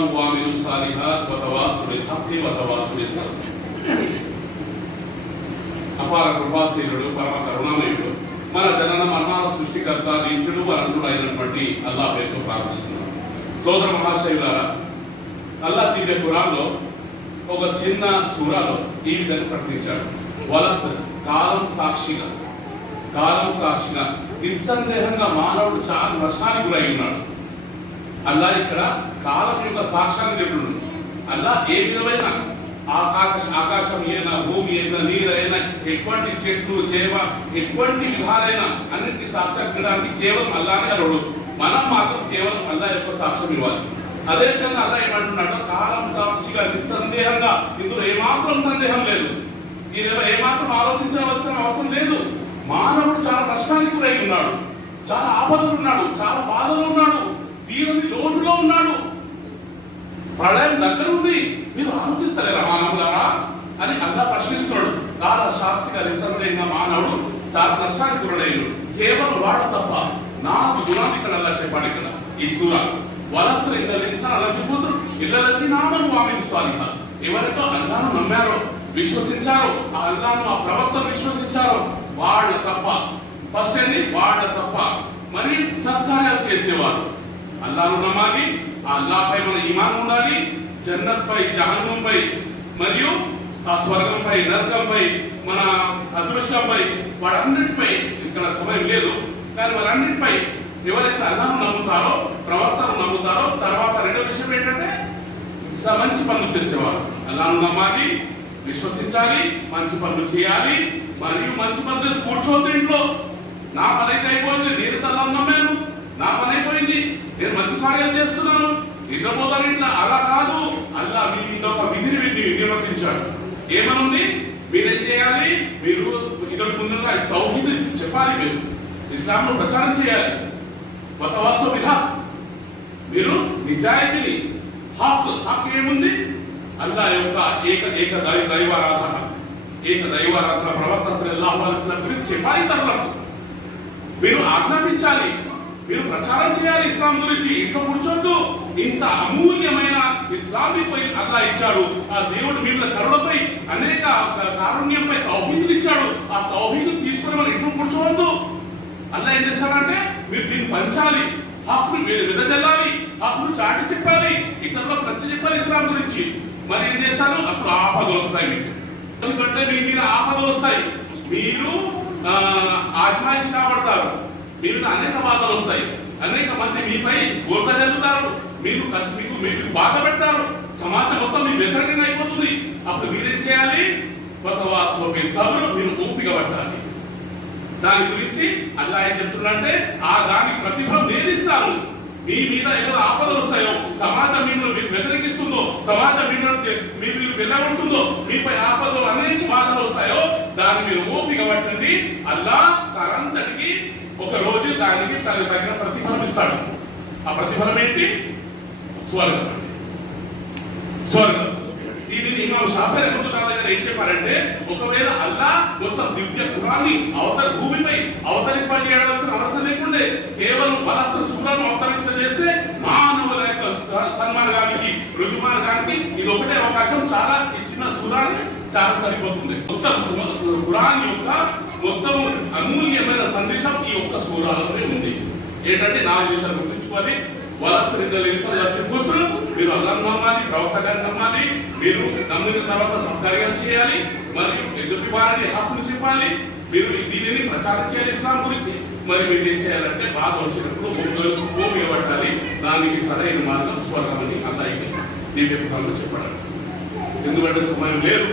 آمنوا وعملوا الصالحات وتواصوا بالحق وتواصوا بالصبر అపార కృపాశీలుడు పరమ కరుణామయుడు. మన జనన మరణాల సృష్టికర్త నిత్యుడు అనంతుడు అయినటువంటి అల్లా పేరుతో ప్రార్థిస్తున్నాం. సోదర మహాశైలారా అల్లా దివ్య ఖురాన్లో ఒక చిన్న సూరాలో ఈ విధంగా ప్రకటించాడు. వలస కాలం సాక్షిగా కాలం సాక్షిగా నిస్సందేహంగా మానవుడు చాలా నష్టానికి గురై ఉన్నాడు. అల్లా ఇక్కడ కాలం యొక్క సాక్షాన్ని దేవుడు అల్లా ఏ విధమైన ఆకాశ ఆకాశం అయినా భూమి అయినా నీరు అయినా ఎటువంటి చెట్లు చేవ ఎటువంటి విధాలైన అన్నింటి సాక్ష్యానికి కేవలం అల్లానే అరుడు మనం మాత్రం కేవలం అల్లా యొక్క సాక్ష్యం ఇవ్వాలి. అదే విధంగా అల్లా ఏమంటున్నాడు కాలం సాక్షిగా నిస్సందేహంగా ఇందులో ఏమాత్రం సందేహం లేదు. దీనిలో ఏమాత్రం ఆలోచించవలసిన అవసరం లేదు. మానవుడు చాలా నష్టానికి గురై ఉన్నాడు. చాలా ఆపదలు ఉన్నాడు. చాలా బాధలు ఉన్నాడు ప్రళయం దగ్గర ఉంది మీరు ఆలోచిస్తలేరా మానవులారా అని అల్లా ప్రశ్నిస్తున్నాడు. కాల శాస్త్రిగా నిస్సందేహంగా మానవుడు చాలా నష్టానికి గురలేడు కేవలం వాడు తప్ప నాకు గుణాన్ని ఇక్కడ అలా చెప్పాడు ఇక్కడ ఈ సూర. వలసలు ఇళ్ళ ఇన్సాన్ అలా చూపుతారు. ఇళ్ళ నామను వామిని స్వాలిహ. ఎవరితో అల్లాను నమ్మారో విశ్వసించారో ఆ అల్లాను ఆ ప్రవక్తను విశ్వసించారో వాళ్ళ తప్ప. ఫస్ట్ అండి వాళ్ళ తప్ప. మరి సత్కార్యాలు చేసేవారు అల్లాను నమ్మాలి ఆ అల్లాపై మన ఈమాన్ ఉండాలి జన్నత్ పై మరియు ఆ స్వర్గంపై నరకంపై మన అదృష్టంపై వాటన్నిటిపై ఇక్కడ సమయం లేదు. కానీ వారన్నిటిపై ఎవరైతే అల్లాను నమ్ముతారో ప్రవర్తన నమ్ముతారో తర్వాత రెండో విషయం ఏంటంటే స- మంచి పనులు చేసేవారు. అల్లాను నమ్మాలి విశ్వసించాలి మంచి పనులు చేయాలి మరియు మంచి పనులు చేసి కూర్చోవద్దు ఇంట్లో. నా పని అయితే అయిపోయింది నేను తల్లాను నమ్మాను. నా పని అయిపోయింది కార్యాలు చేస్తున్నాను. నిద్రపోతాను ఇట్లా అలా కాదు. అల్లా మీ మీద ఒక విధిని నిర్వర్తించాడు. ఏమనుంది? మీరేం చేయాలి? మీరు ఇద్దరు ముందుగా తౌహీద్ చెప్పాలి మీరు. ఇస్లాంను ప్రచారం చేయాలి. వతవాసు బిహా మీరు నిజాయితీని హక్ హక్ ఏముంది? అల్లా యొక్క ఏక ఏక దైవ దైవారాధన. ఏక దైవారాధన ప్రవక్త సల్లల్లాహు అలైహి గురించి చెప్పాలి ఇతరులకు. మీరు ఆజ్ఞాపించాలి. మీరు ప్రచారం చేయాలి ఇస్లాం గురించి. ఇంట్లో కూర్చోద్దు ఇంత అమూల్యమైన ఇస్లామిపై అల్లా ఇచ్చాడు. ఆ దేవుడు మీ మీద కరుణపై అనేక కారుణ్యంపై తౌహీదులు ఇచ్చాడు. ఆ తౌహీదు తీసుకుని మనం ఇంట్లో కూర్చోవద్దు అల్లా ఏం చేస్తాడంటే మీరు దీన్ని పంచాలి. హక్కును వె- వెదజల్లాలి. హక్కును చాటి చెప్పాలి. ఇతరులకు నచ్చ చెప్పాలి ఇస్లాం గురించి. మరి ఏం చేస్తారు? అప్పుడు ఆపదలు వస్తాయి మీకు. ఎందుకంటే మీ మీద ఆపదలు వస్తాయి. మీరు ఆ, ఆజ్మాయిషి కాబడతారు. మీ మీద అనేక మాటలు వస్తాయి. అనేక మంది మీపై గోర్త జల్లుతారు. మీరు కష్ట మీకు మీకు బాధ పెడతారు. సమాజం మొత్తం మీకు వ్యతిరేకంగా అయిపోతుంది. అప్పుడు మీరేం చేయాలి? కొత్తవా వాసు సభలు మీరు ఓపిక పట్టాలి. దాని గురించి అల్లా ఏం చెప్తున్నాడంటే ఆ దానికి ప్రతిఫలం నేను ఇస్తాను మీ మీద ఏమైనా ఆపదలు వస్తాయో సమాజం మిమ్మల్ని వ్యతిరేకిస్తుందో సమాజం మిమ్మల్ని మీ మీరు వెళ్ళగొడుతుందో మీపై ఆపదలు అనేక బాధలు వస్తాయో దాన్ని మీరు ఓపిక పట్టండి. అల్లా తనంతటికి ఒక రోజు దానికి తనకు తగిన ప్రతిఫలం ఇస్తాడు. ఆ ప్రతిఫలం ఏంటి? స్వర్గం. స్వర్గం. దీనిని ఇమాం శాస్త్ర రహమతుల్లాహి దగ్గర ఏం చెప్పారంటే ఒకవేళ అల్లా మొత్తం దివ్య కురాన్ని అవతల భూమిపై అవతరింపజేయాల్సిన అవసరం లేకుండే కేవలం వలస సూరను అవతరింపజేస్తే మానవుల యొక్క సన్మార్గానికి రుజుమార్గానికి ఇది ఒకటే అవకాశం. చాలా ఇచ్చిన సూరాన్ని చాలా సరిపోతుంది. మొత్తం కురాన్ యొక్క మొత్తం అమూల్యమైన సందేశం ఈ ఒక్క సూరాలనే ఉంది. ఏంటంటే నాలుగు విషయాలు గుర్తుంచుకొని వలస మీరు అల్లం నమ్మాలి ప్రవక్త గారిని నమ్మాలి మీరు నమ్మిన తర్వాత సత్కార్యం చేయాలి మరియు ఎదుటి వారిని హక్కును చెప్పాలి. మీరు దీనిని ప్రచారం చేయాలి ఇస్లాం గురించి. మరి మీరు ఏం చేయాలంటే బాధ వచ్చినప్పుడు భూమిలో భూమి పట్టాలి దానికి సరైన మార్గం స్వర్గం అని అలా ఇది దీని చెప్పడం. ఎందుకంటే సమయం లేదు.